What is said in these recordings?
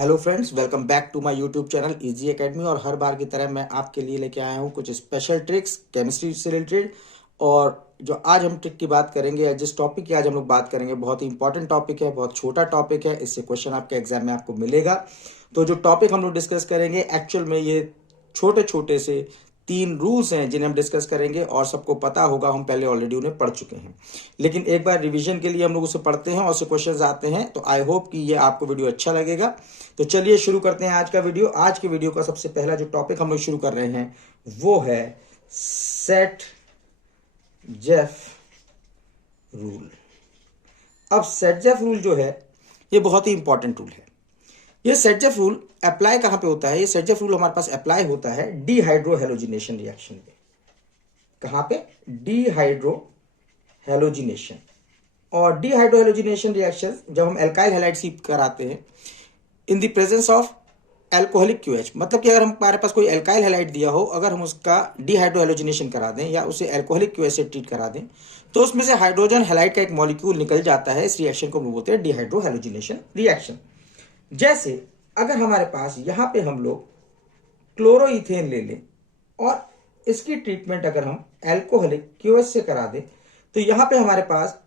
Hello friends, welcome back to my YouTube channel Easy Academy. और हर बार की तरह मैं आपके लिए लेके आया हूँ कुछ स्पेशल ट्रिक्स केमिस्ट्री से रिलेटेड। और जो आज हम ट्रिक की बात करेंगे या जिस टॉपिक की आज हम लोग बात करेंगे, बहुत ही इंपॉर्टेंट टॉपिक है, बहुत छोटा टॉपिक है। इससे क्वेश्चन आपके एग्जाम में आपको मिलेगा। तो जो टॉपिक हम लोग डिस्कस करेंगे, एक्चुअल में ये छोटे छोटे से 3 रूल्स हैं जिन्हें हम डिस्कस करेंगे, और सबको पता होगा, हम पहले ऑलरेडी उन्हें पढ़ चुके हैं। लेकिन एक बार रिवीजन के लिए हम लोग उसे पढ़ते हैं और उससे क्वेश्चंस आते हैं। तो आई होप कि ये आपको वीडियो अच्छा लगेगा। तो चलिए शुरू करते हैं आज का वीडियो। आज के वीडियो का सबसे पहला जो टॉपिक हम लोग शुरू कर रहे हैं वो है सेट जेफ रूल। अब सेट जेफ रूल जो है ये बहुत ही इंपॉर्टेंट रूल है। ये सेट जेफ रूल अप्लाई कहां पे होता है? ये सेट जेफ रूल हमारे पास अप्लाई होता है डीहाइड्रो हेलोजिनेशन रिएक्शन पे। कहां पे? Dehydrohalogenation. और डीहाइड्रो हेलोजिनेशन रिएक्शन जब हम एल्काइल हैलाइड्स की कराते हैं in the presence of alcoholic KOH, मतलब कि अगर हमारे पास कोई एल्काइल हैलाइड दिया हो, अगर हम उसका डीहाइड्रो हेलोजिनेशन करा दें या उसे एल्कोहलिक क्यूएच से ट्रीट करा दें, तो उसमें से हाइड्रोजन हैलाइड का एक मॉलिक्यूल निकल जाता है। इस रिएक्शन को हम बोलते हैं डीहाइड्रो हेलोजिनेशन रिएक्शन। जैसे अगर हमारे पास यहां पे हम लोग क्लोरोइथेन ले लें और इसकी ट्रीटमेंट अगर हम एल्कोहलिक क्यूएच से करा दें, तो यहां पे हमारे पास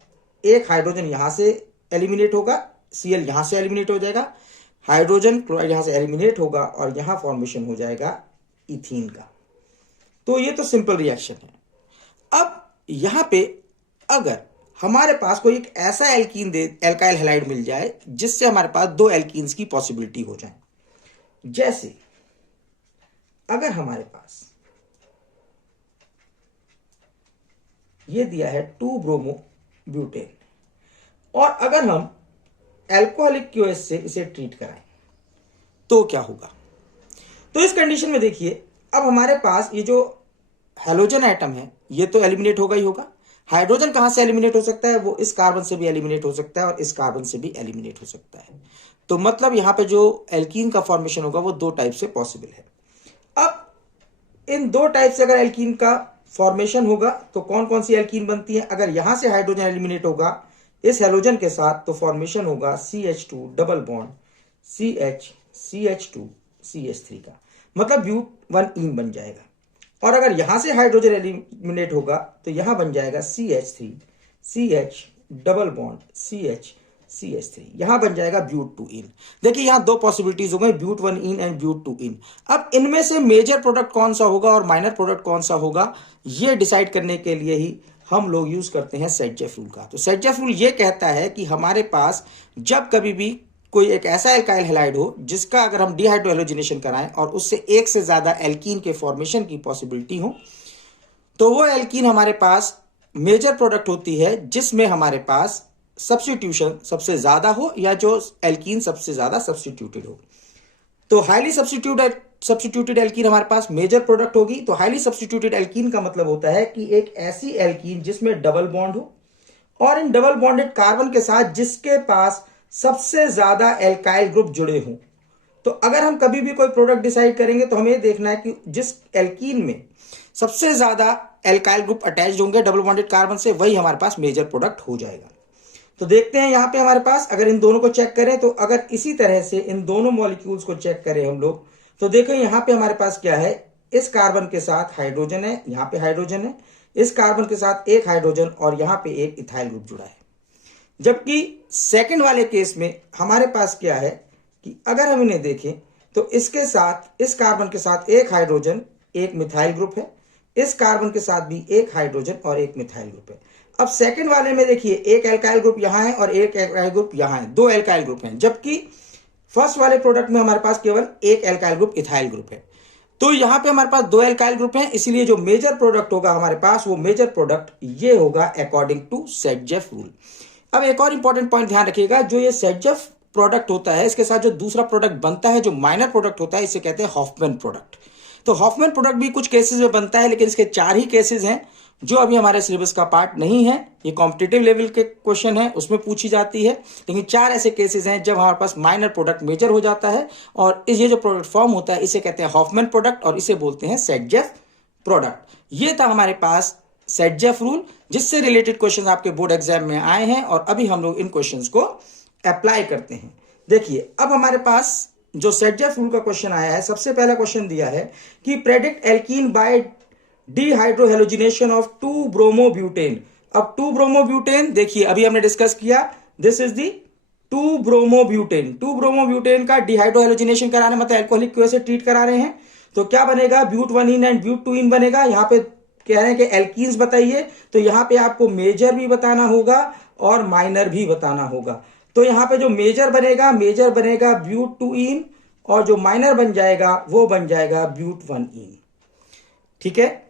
एक हाइड्रोजन यहां से एलिमिनेट होगा, Cl यहां से एलिमिनेट हो जाएगा, हाइड्रोजन क्लोराइड यहां से एलिमिनेट होगा और यहां फॉर्मेशन हो जाएगा इथीन का। तो ये तो सिंपल रिएक्शन है। अब यहां पे अगर हमारे पास कोई एक ऐसा एल्कीन दे, एल्काइल हैलाइड मिल जाए जिससे हमारे पास 2 एल्कीन्स की पॉसिबिलिटी हो जाए। जैसे अगर हमारे पास ये दिया है 2 ब्रोमो ब्यूटेन, और अगर हम एल्कोहलिक क्यूएच से इसे ट्रीट कराएं तो क्या होगा? तो इस कंडीशन में देखिए, अब हमारे पास ये जो हैलोजन एटम है ये तो एलिमिनेट होगा ही होगा। हाइड्रोजन कहां से एलिमिनेट हो सकता है? वो इस कार्बन से भी एलिमिनेट हो सकता है और इस कार्बन से भी एलिमिनेट हो सकता है। तो मतलब यहां पे जो एल्कीन का फॉर्मेशन होगा वो 2 टाइप से पॉसिबल है। अब इन 2 टाइप से अगर एल्कीन का फॉर्मेशन होगा तो कौन कौन सी एल्कीन बनती है? अगर यहां से हाइड्रोजन एलिमिनेट होगा इस हैलोजन के साथ, तो फॉर्मेशन होगा CH2 double bond CH2 CH3 का, मतलब ब्यूट1ईन बन जाएगा। और अगर यहां से हाइड्रोजन एलिमिनेट होगा तो यहां बन जाएगा CH3 CH double bond CH3, यहां बन जाएगा ब्यूट2ईन। देखिए यहां 2 पॉसिबिलिटीज हो गई, ब्यूट1ईन एंड ब्यूट2ईन। अब इनमें से मेजर प्रोडक्ट कौन सा होगा और माइनर प्रोडक्ट कौन सा होगा, यह डिसाइड करने के लिए ही हम लोग यूज करते हैं सेट जेफ रूल का। तो सेट जेफ रूल ये कहता है कि हमारे पास जब कभी भी कोई एक ऐसा एल्काइल हैलाइड हो जिसका अगर हम डीहाइड्रो हेलोजिनेशन कराएं और उससे एक से ज्यादा एल्कीन के फॉर्मेशन की पॉसिबिलिटी हो, तो वो एल्कीन हमारे पास मेजर प्रोडक्ट होती है जिसमें हमारे पास सब्स्टिट्यूशन सबसे ज्यादा हो या जो एल्कीन सबसे ज्यादा सब्स्टिट्यूटेड हो। तो हाईली सब्स्टिट्यूटेड एल्कीन हमारे पास मेजर प्रोडक्ट होगी। तो हाईली सब्स्टिट्यूटेड एल्कीन का मतलब होता है कि एक ऐसी एल्कीन जिसमें डबल बॉन्ड हो और इन डबल बॉन्डेड कार्बन के साथ जिसके पास सबसे ज्यादा एल्काइल ग्रुप जुड़े हों। तो अगर हम कभी भी कोई प्रोडक्ट डिसाइड करेंगे तो हमें देखना है कि जिस एल्कीन में सबसे ज्यादा एल्काइल ग्रुप अटैच्ड होंगे डबल बॉन्डेड कार्बन से, वही हमारे पास मेजर प्रोडक्ट हो जाएगा। तो देखते हैं यहां पे हमारे पास, अगर इन दोनों को चेक करें, तो अगर इसी तरह से इन दोनों मॉलिक्यूल्स को चेक करें हम लोग, तो देखो यहां पे हमारे पास क्या है, इस कार्बन के साथ हाइड्रोजन है, यहां पे हाइड्रोजन है, इस कार्बन के साथ एक हाइड्रोजन और यहां पे एक इथाइल ग्रुप जुड़ा है। जबकि सेकंड वाले केस में हमारे पास क्या है कि अगर हम इन्हें देखें तो इसके साथ, इस कार्बन के साथ एक हाइड्रोजन एक मिथाइल ग्रुप है, इस कार्बन के साथ भी एक हाइड्रोजन और एक मिथाइल ग्रुप है। अब सेकंड वाले में देखिए एक एल्काइल ग्रुप यहां है और एक एल्काइल ग्रुप यहां है, 2 एल्काइल ग्रुप हैं। जबकि फर्स्ट वाले प्रोडक्ट में हमारे पास केवल एक एल्काइल ग्रुप इथाइल ग्रुप है। तो यहां पे हमारे पास 2 एल्काइल ग्रुप हैं, इसलिए जो मेजर प्रोडक्ट होगा हमारे पास, वो मेजर प्रोडक्ट ये होगा according to Saytzeff rule. अब एक और इंपॉर्टेंट पॉइंट ध्यान रखिएगा, जो ये सेट जेफ प्रोडक्ट होता है इसके साथ जो दूसरा प्रोडक्ट बनता है, जो माइनर प्रोडक्ट होता है, इसे कहते हैं हॉफमैन प्रोडक्ट। तो हॉफमैन प्रोडक्ट भी कुछ केसेस में बनता है, लेकिन इसके 4 ही केसेस हैं जो अभी हमारे सिलेबस का पार्ट नहीं है। ये कॉम्पिटिटिव लेवल के क्वेश्चन है, उसमें पूछी जाती है, लेकिन 4 ऐसे केसेस हैं जब हमारे पास माइनर प्रोडक्ट मेजर हो जाता है, और ये जो प्रोडक्ट फॉर्म होता है इसे कहते हैं हॉफमैन प्रोडक्ट और इसे बोलते हैं सेट जेफ प्रोडक्ट। ये था हमारे पास सेट जेफ रूल, जिससे रिलेटेड क्वेश्चन आपके बोर्ड एग्जाम में आए हैं और अभी हम लोग इन क्वेश्चंस को अप्लाई करते हैं। देखिए अब हमारे पास जो सेटजेफ रूल का क्वेश्चन आया है, सबसे पहला क्वेश्चन दिया है कि predict alkene by dehydrohalogenation of 2 bromobutane. अब 2 ब्रोमोब्यूटेन देखिए अभी हमने डिस्कस किया, this is the 2 bromobutane. 2 bromobutane का डिहाइड्रोहेलोजिनेशन कराने मतलब अल्कोहलिक क्यों से ट्रीट करा रहे हैं, तो क्या बनेगा, ब्यूट 1 एंड ब्यूट 2 बनेगा। यहां पे कह रहे हैं कि एल्कीन्स बताइए, तो यहां पे आपको मेजर भी बताना होगा और माइनर भी बताना होगा। तो यहां पे जो मेजर बनेगा ब्यूट 2 और जो माइनर बन जाएगा वो बन जाएगा ब्यूट 1। ठीक है।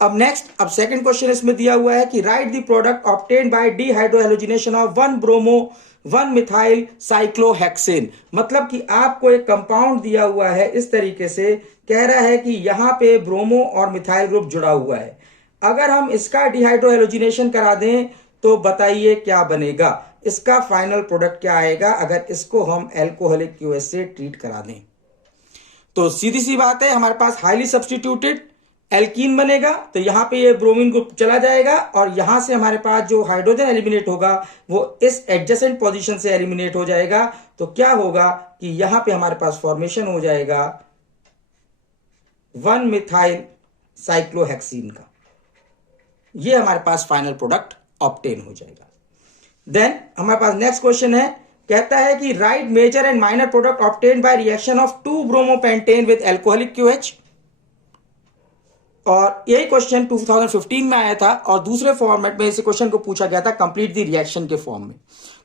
अब नेक्स्ट, अब सेकंड क्वेश्चन इसमें दिया हुआ है कि right the product obtained by dehydrohalogenation of 1 methyl cyclohexane. मतलब कि आपको एक कंपाउंड दिया हुआ है, इस तरीके से कह रहा है कि यहां पे ब्रोमो और मिथाइल ग्रुप जुड़ा हुआ है। अगर हम इसका डिहाइड्रोहेलोजिनेशन करा दें तो बताइए क्या बनेगा, इसका फाइनल प्रोडक्ट क्या आएगा अगर इसको हम अल्कोहलिक क्यूएस से ट्रीट करा दें। तो सीधी सी बात है, हमारे पास हाईली सब्स्टिट्यूटेड एल्कीन बनेगा, तो यहां पे ये ब्रोमीन ग्रुप चला जाएगा और यहां से हमारे पास जो हाइड्रोजन एलिमिनेट होगा वो इस एडजेसेंट पोजीशन से एलिमिनेट हो जाएगा। तो क्या होगा कि यहां पे हमारे पास फॉर्मेशन हो जाएगा 1 मिथाइल साइक्लोहेक्सीन का। ये हमारे पास फाइनल प्रोडक्ट ऑब्टेन हो जाएगा। देन हमारे पास नेक्स्ट क्वेश्चन है, कहता है कि right major and minor product obtain by reaction of 2 bromopentane with alcoholic KOH. और यही क्वेश्चन 2015 में आया था और दूसरे फॉर्मेट में इस क्वेश्चन को पूछा गया था कंप्लीट द रिएक्शन के फॉर्म में।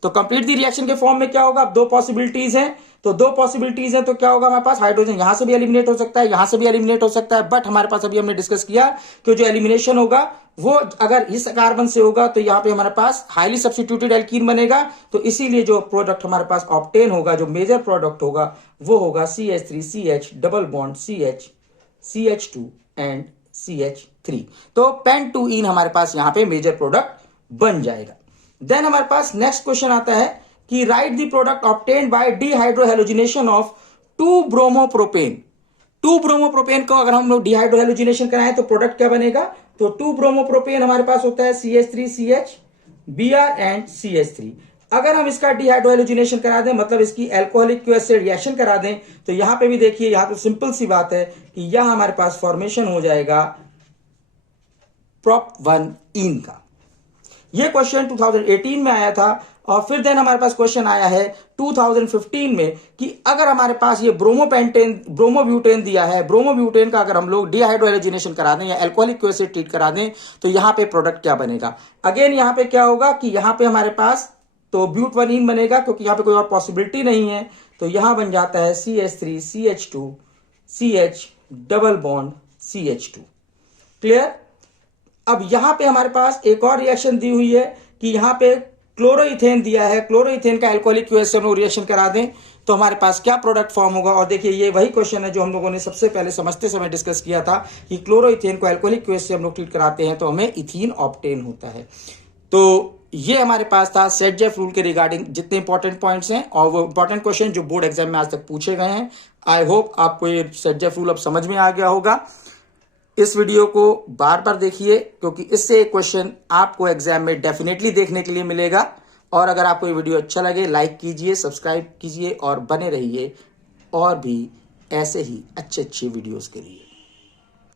तो कंप्लीट द रिएक्शन के फॉर्म में क्या होगा, अब 2 पॉसिबिलिटीज हैं, तो 2 पॉसिबिलिटीज हैं, तो क्या होगा हमारे पास, हाइड्रोजन यहां से भी एलिमिनेट हो सकता है, यहां से भी एलिमिनेट हो सकता है, बट हमारे पास अभी हमने डिस्कस किया कि जो एलिमिनेशन होगा वो अगर इस कार्बन से होगा तो यहां पे हमारे पास हाईली सब्स्टिट्यूटेड एल्कीन बनेगा। तो इसीलिए जो प्रोडक्ट हमारे पास ऑब्टेन होगा, जो मेजर प्रोडक्ट होगा वो होगा CH3CH double bond CH CH2 and CH3। तो पेंट-2-ईन हमारे पास यहां पे मेजर प्रोडक्ट बन जाएगा। देन हमारे पास नेक्स्ट क्वेश्चन आता है कि right the product obtained by dehydrohalogenation of 2 bromopropane. 2 bromopropane को अगर हम लोग डिहाइड्रोहेलोजिनेशन कराएं तो प्रोडक्ट क्या बनेगा, तो 2 ब्रोमोप्रोपेन हमारे पास होता है CH3CH Br एंड CH3। अगर हम इसका डिहाइड्रोहेलोजिनेशन करा दें, मतलब इसकी अल्कोहलिक क्यूएस से रिएक्शन करा दें, तो यहां पे भी देखिए, यहां तो सिंपल सी बात है कि यहां हमारे पास फॉर्मेशन हो जाएगा prop1 का। यह क्वेश्चन 2018 में आया था और फिर देन हमारे पास क्वेश्चन आया है 2015 में कि अगर हमारे पास ये ब्रोमोब्यूटेन दिया है, ब्रोमोब्यूटेन का अगर हम लोग डिहाइड्रोहेलोजिनेशन करा दें या अल्कोहलिक क्यूएस से ट्रीट करा दें तो यहां पे प्रोडक्ट क्या बनेगा। अगेन यहां पे क्या होगा कि यहां पे हमारे पास तो ब्यूट 1 बनेगा, क्योंकि यहां पे कोई और पॉसिबिलिटी नहीं है। तो यहां बन जाता है CH3CH2 CH double bond CH2। Clear. अब यहां पे हमारे पास एक और रिएक्शन दी हुई है कि यहां पे क्लोरोइथेन दिया है, क्लोरोइथेन का अल्कोहलिक क्यूएस से हम लोग रिएक्शन करा दें तो हमारे पास क्या प्रोडक्ट फॉर्म होगा। और देखिए ये वही क्वेश्चन है जो हम लोगों ने सबसे पहले समझते समय डिस्कस किया था कि क्लोरोइथेन को अल्कोहलिक क्यूएस से हम लोग ट्रीट कराते हैं तो हमें इथीन ऑब्टेन होता है। तो ये हमारे पास था सेटजेफ रूल के रिगार्डिंग जितने इंपॉर्टेंट पॉइंट्स हैं और वो इंपॉर्टेंट क्वेश्चन जो बोर्ड एग्जाम में आज तक पूछे गए हैं। आई होप आपको ये सेटजेफ रूल अब समझ में आ गया होगा। इस वीडियो को बार बार देखिए क्योंकि इससे एक क्वेश्चन आपको एग्जाम में डेफिनेटली देखने के लिए मिलेगा। और अगर आपको ये वीडियो अच्छा लगे, लाइक कीजिए, सब्सक्राइब कीजिए और बने रहिए और भी ऐसे ही अच्छे वीडियोस के लिए।